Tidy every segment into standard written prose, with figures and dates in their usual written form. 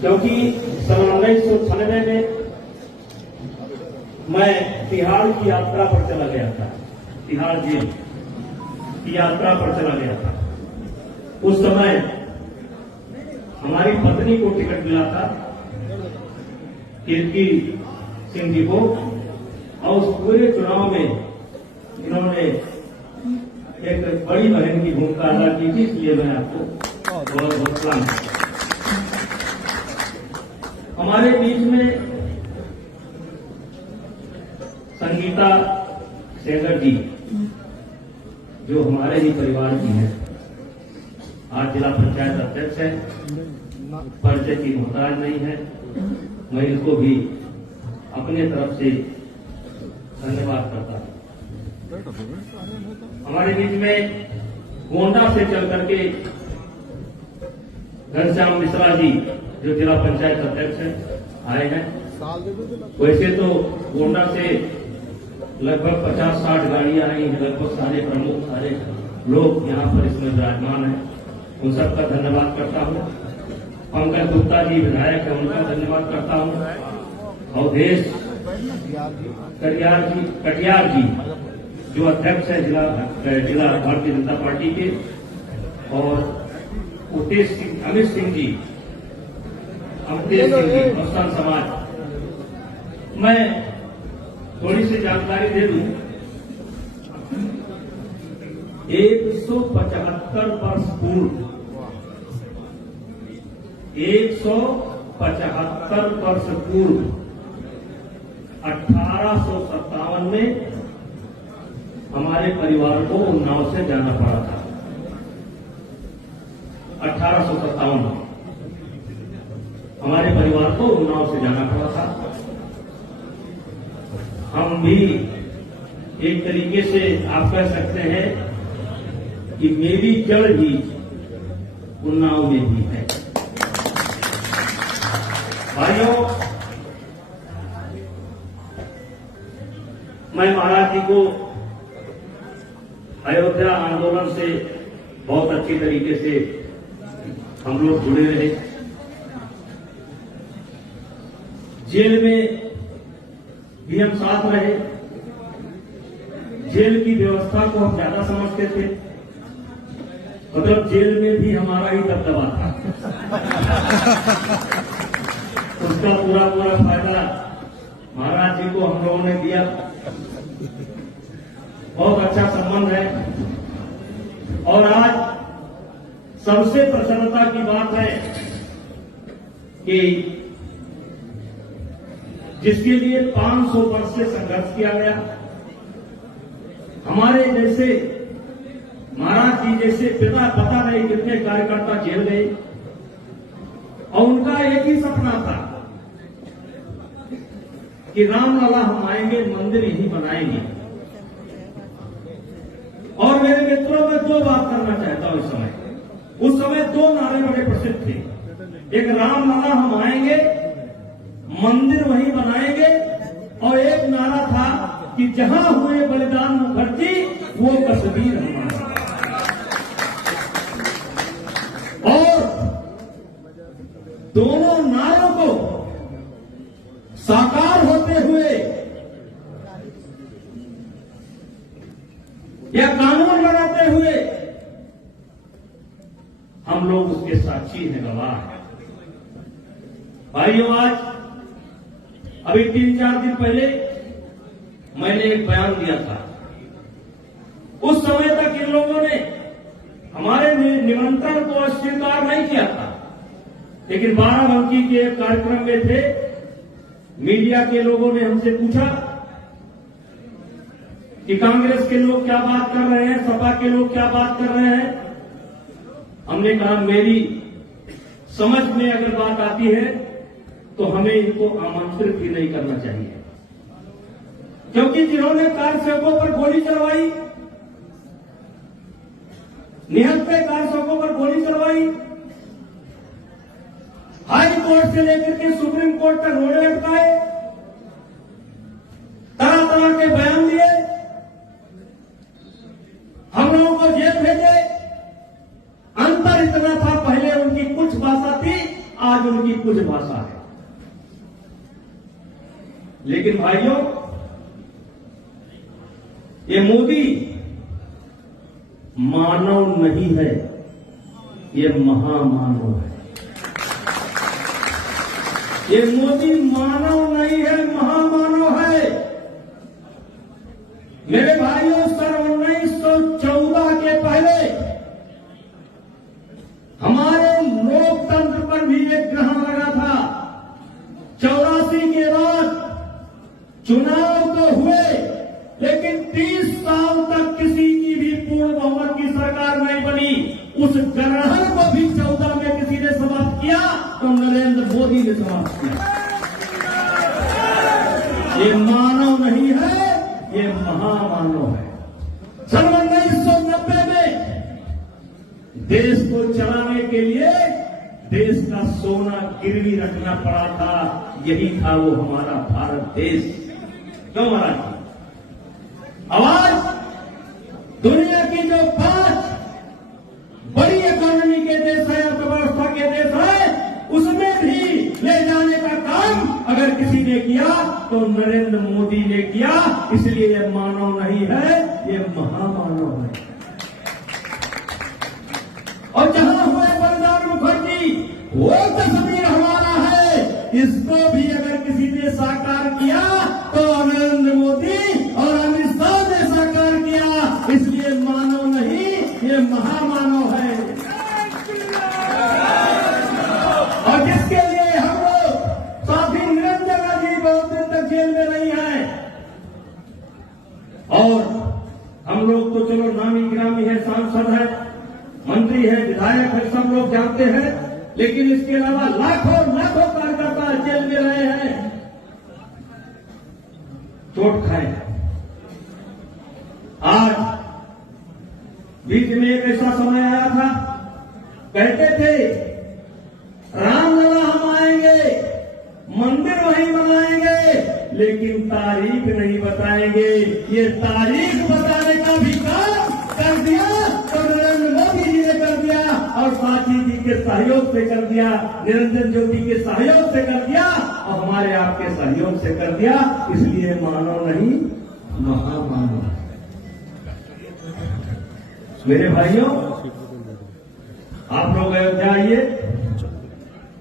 क्योंकि सन 1996 में मैं तिहाड़ की यात्रा पर चला गया था, तिहाड़ जेल की यात्रा पर चला गया था। उस समय हमारी पत्नी को टिकट मिला था, कीर्ति सिंह जी को, और उस पूरे चुनाव में इन्होंने एक बड़ी बहन की भूमिका अदा की थी, इसलिए मैं आपको बहुत बहुत सलाम। हमारे बीच में संगीता सेंगर जी, जो हमारे ही परिवार की हैं, आज जिला पंचायत अध्यक्ष है, परिचय की मोहताज नहीं है। मैं इनको भी अपने तरफ से धन्यवाद करता हूं। हमारे बीच में गोंडा से चल करके घनश्याम मिश्रा जी, जो जिला पंचायत अध्यक्ष है, आए हैं। वैसे तो गोंडा से लगभग 50-60 गाड़ियां आई हैं, लगभग सारे प्रमुख, सारे लोग यहाँ पर इसमें विराजमान हैं। उन सबका धन्यवाद करता हूँ। पंकज गुप्ता जी विधायक है, उनका धन्यवाद करता हूँ। अवधेश कटियार जी जो अध्यक्ष है जिला भारतीय जनता पार्टी के, और अमित सिंह जी, मस्तान समाज। मैं थोड़ी सी जानकारी दे दूं। 175 वर्ष पूर्व 175 वर्ष पूर्व 1857 में हमारे परिवार को उन्नाव से जाना पड़ा था। 1857 में हमारे परिवार को उन्नाव से जाना पड़ा था। हम भी एक तरीके से आप कह सकते हैं कि मेरी जड़ भी उन्नाव में भी है। भाइयों, मैं महाराज जी को अयोध्या आंदोलन से बहुत अच्छी तरीके से हम लोग जुड़े रहे। जेल में भी हम साथ रहे। जेल की व्यवस्था को हम ज्यादा समझते थे, मतलब जेल में भी हमारा ही दबदबा था। उसका पूरा फायदा महाराज जी को हम लोगों ने दिया। बहुत अच्छा संबंध है। और आज सबसे प्रसन्नता की बात है कि जिसके लिए 500 वर्ष से संघर्ष किया गया, हमारे जैसे महाराज जी जैसे पिता, पता नहीं कितने कार्यकर्ता जेल गए, और उनका एक ही सपना था कि रामलला हम आएंगे, मंदिर यही बनाएंगे। और मेरे मित्रों, में दो बात करना चाहता हूं। उस समय 2 नारे बड़े प्रसिद्ध थे। एक रामलला हम आएंगे, मंदिर वहीं बनाएंगे, और एक नारा था कि जहां हुए बलिदान मुखर्जी वो कश्मीर हमारा। और दोनों नारों को साकार होते हुए या कानून बनाते हुए हम लोग उसके साक्षी हैं, गवाह हैं। भाइयों, आज अभी 3-4 दिन पहले मैंने एक बयान दिया था। उस समय तक इन लोगों ने हमारे निमंत्रण को अस्वीकार नहीं किया था, लेकिन बाराबंकी के एक कार्यक्रम में थे। मीडिया के लोगों ने हमसे पूछा कि कांग्रेस के लोग क्या बात कर रहे हैं, सपा के लोग क्या बात कर रहे हैं। हमने कहा, मेरी समझ में अगर बात आती है तो हमें इनको आमंत्रित भी नहीं करना चाहिए, क्योंकि जिन्होंने कार्यसेवकों पर गोली चलवाई, निहत्थे पे कार्यसेवकों पर गोली चलवाई, हाई कोर्ट से लेकर के सुप्रीम कोर्ट तक रोड़े अटकाए, तरह तरह के बयान दिए, हम लोगों को जेल भेजे। अंतर इतना था, पहले उनकी कुछ भाषा थी, आज उनकी की कुछ भाषा है। लेकिन भाइयों, ये मोदी मानव नहीं है, ये महामानव है। ये मोदी मानव नहीं है, महामानव है। मेरे भाइयों, सन 1914 के पहले हमारे लोकतंत्र पर भी एक ग्रहण लगा था। 84 के बाद चुनाव तो हुए, लेकिन 30 साल तक किसी की भी पूर्ण बहुमत की सरकार नहीं बनी। उस ग्रहण को भी 14 में किसी ने समाप्त किया तो नरेंद्र मोदी ने समाप्त किया। ये मानव नहीं है, ये महामानव है। सन 1990 में देश को चलाने के लिए देश का सोना गिरवी रखना पड़ा था। यही था वो हमारा भारत देश। क्यों महाराज? आज दुनिया की जो 5 बड़ी इकोनॉमी के देश है, अर्थव्यवस्था के देश है, उसमें भी ले जाने का काम अगर किसी ने किया तो नरेंद्र मोदी ने किया। इसलिए ये मानव नहीं है, ये महामानव है। और जहां हुए बलिदान मुखर्जी, वो तस्वीर हमारा है। इसको भी अगर किसी ने साकार किया तो नरेंद्र मोदी और अमित शाह ने साकार किया। इसलिए मानव नहीं, ये महामानव है। और जिसके लिए हम लोग साथी निरंजन जी बहुत दिन तक जेल में नहीं है, और हम लोग तो चलो नामी गिरामी है, सांसद है, मंत्री है, विधायक है, सब लोग जानते हैं। लेकिन इसके अलावा लाखों लाखों कार्यकर्ता जेल में रहे हैं, चोट खाए। आज बीच में एक ऐसा समय आया था, कहते थे रामलला हम आएंगे, मंदिर वहीं बनाएंगे, लेकिन तारीख नहीं बताएंगे। ये तारीख बताने का भी काम कर दिया तो नरेंद्र मोदी जी ने कर दिया, और साथी जी के सहयोग से कर दिया, निरंजन ज्योति के सहयोग से कर दिया, और हमारे आपके सहयोग से कर दिया। इसलिए मानव नहीं, महामानव। मेरे भाइयों, आप लोग अयोध्या आइए,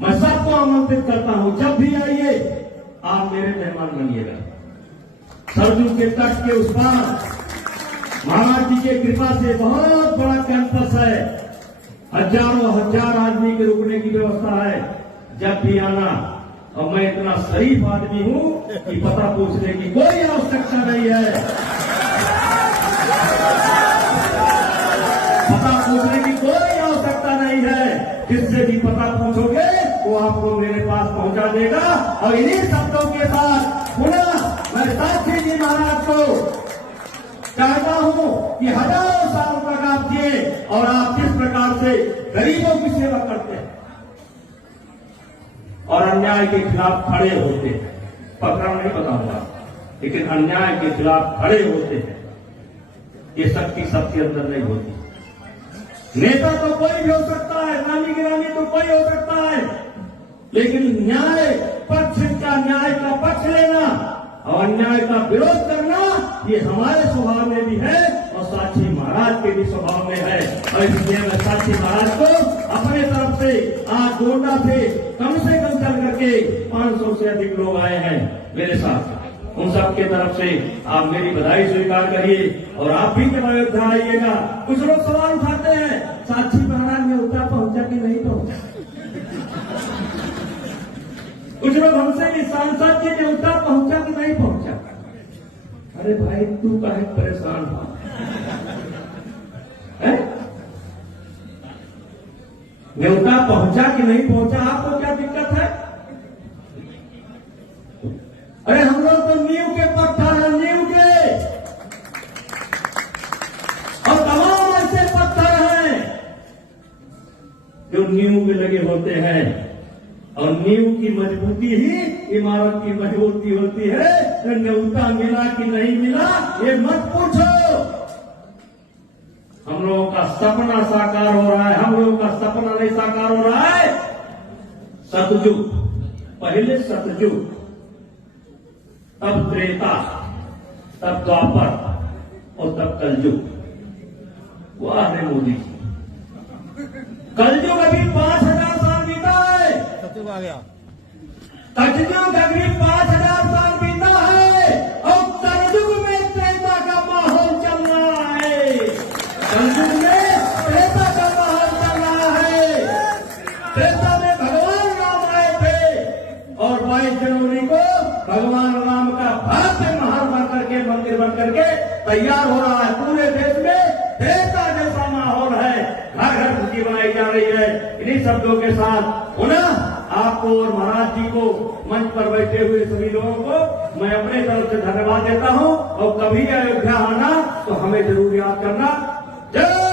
मैं सबको आमंत्रित करता हूं। जब भी आइए आप मेरे मेहमान बनिएगा। सरजू के तट के उस पार महाराज जी की कृपा से बहुत बड़ा कैंपस है, हजारों हजार आदमी के रुकने की व्यवस्था है। जब भी आना, और मैं इतना शरीफ आदमी हूं कि पता पूछने की कोई आवश्यकता नहीं है। पता पूछने की कोई आवश्यकता नहीं है। जिससे भी पता पूछोगे वो आपको मेरे पास पहुंचा देगा। और इन्हीं शब्दों के साथ पुनः मैं साक्षी जी महाराज को चाहता हूं कि हजारों साल तक आप जिए, और आप जिस प्रकार से गरीबों की सेवा करते हैं और अन्याय के खिलाफ खड़े होते हैं, पकड़ा नहीं बताऊंगा, लेकिन अन्याय के खिलाफ खड़े होते हैं, ये शक्ति सबके अंदर नहीं होती। नेता तो कोई भी हो सकता है, नामी गिरामी तो कोई हो सकता है, लेकिन न्याय पक्ष का, न्याय का पक्ष लेना और अन्याय का विरोध करना, ये हमारे स्वभाव में भी है और साक्षी महाराज के भी स्वभाव में है। और इसलिए मैं साक्षी महाराज को अपने तरफ से, आज गोंडा से कम चल करके 500 से अधिक लोग आए हैं मेरे साथ, उन सब के तरफ से आप मेरी बधाई स्वीकार करिए। और आप भी जब अयोध्या आइएगा, कुछ लोग सवाल उठाते हैं, साक्षी महाराज न्योता पहुंचा कि नहीं पहुंचा। कुछ लोग हमसे भी सांसद के न्योता पहुंचा कि नहीं पहुंचा। अरे भाई, तू काहे परेशान हुआ? न्योता पहुंचा कि नहीं पहुंचा, आपको क्या दिक्कत है? अरे हम लोग तो नींव के पत्थर हैं, नींव के, और तमाम ऐसे पत्थर हैं जो नींव में लगे होते हैं, और नींव की मजबूती ही इमारत की मजबूती होती है। न्योता मिला कि नहीं मिला ये मत पूछो। हम लोगों का सपना साकार हो रहा है, हम लोगों का सपना नहीं साकार हो रहा है, सतयुग, पहले सतयुग, तब त्रेता, तब द्वापर और तब कलयुग। वाह रे मोदी जी, कलयुग अभी 5000 साल बीता है, सतयुग आ गया। कलयुग अभी 5000 साल बीता है और कलयुग में त्रेता का माहौल चल रहा है। कलयुग में त्रेता का माहौल चल रहा है। त्रेता में भगवान राम आए थे और 22 जनवरी को भगवान राम का भव्य महल बन करके, मंदिर बन करके तैयार हो रहा है। पूरे देश में त्रेता जैसा माहौल है, घर घर खुशी बनाई जा रही है। इन्हीं शब्दों के साथ पुनः आपको और महाराज जी को, मंच पर बैठे हुए सभी लोगों को मैं अपने तरफ से धन्यवाद देता हूं। और कभी अयोध्या आना तो हमें जरूर याद करना। जय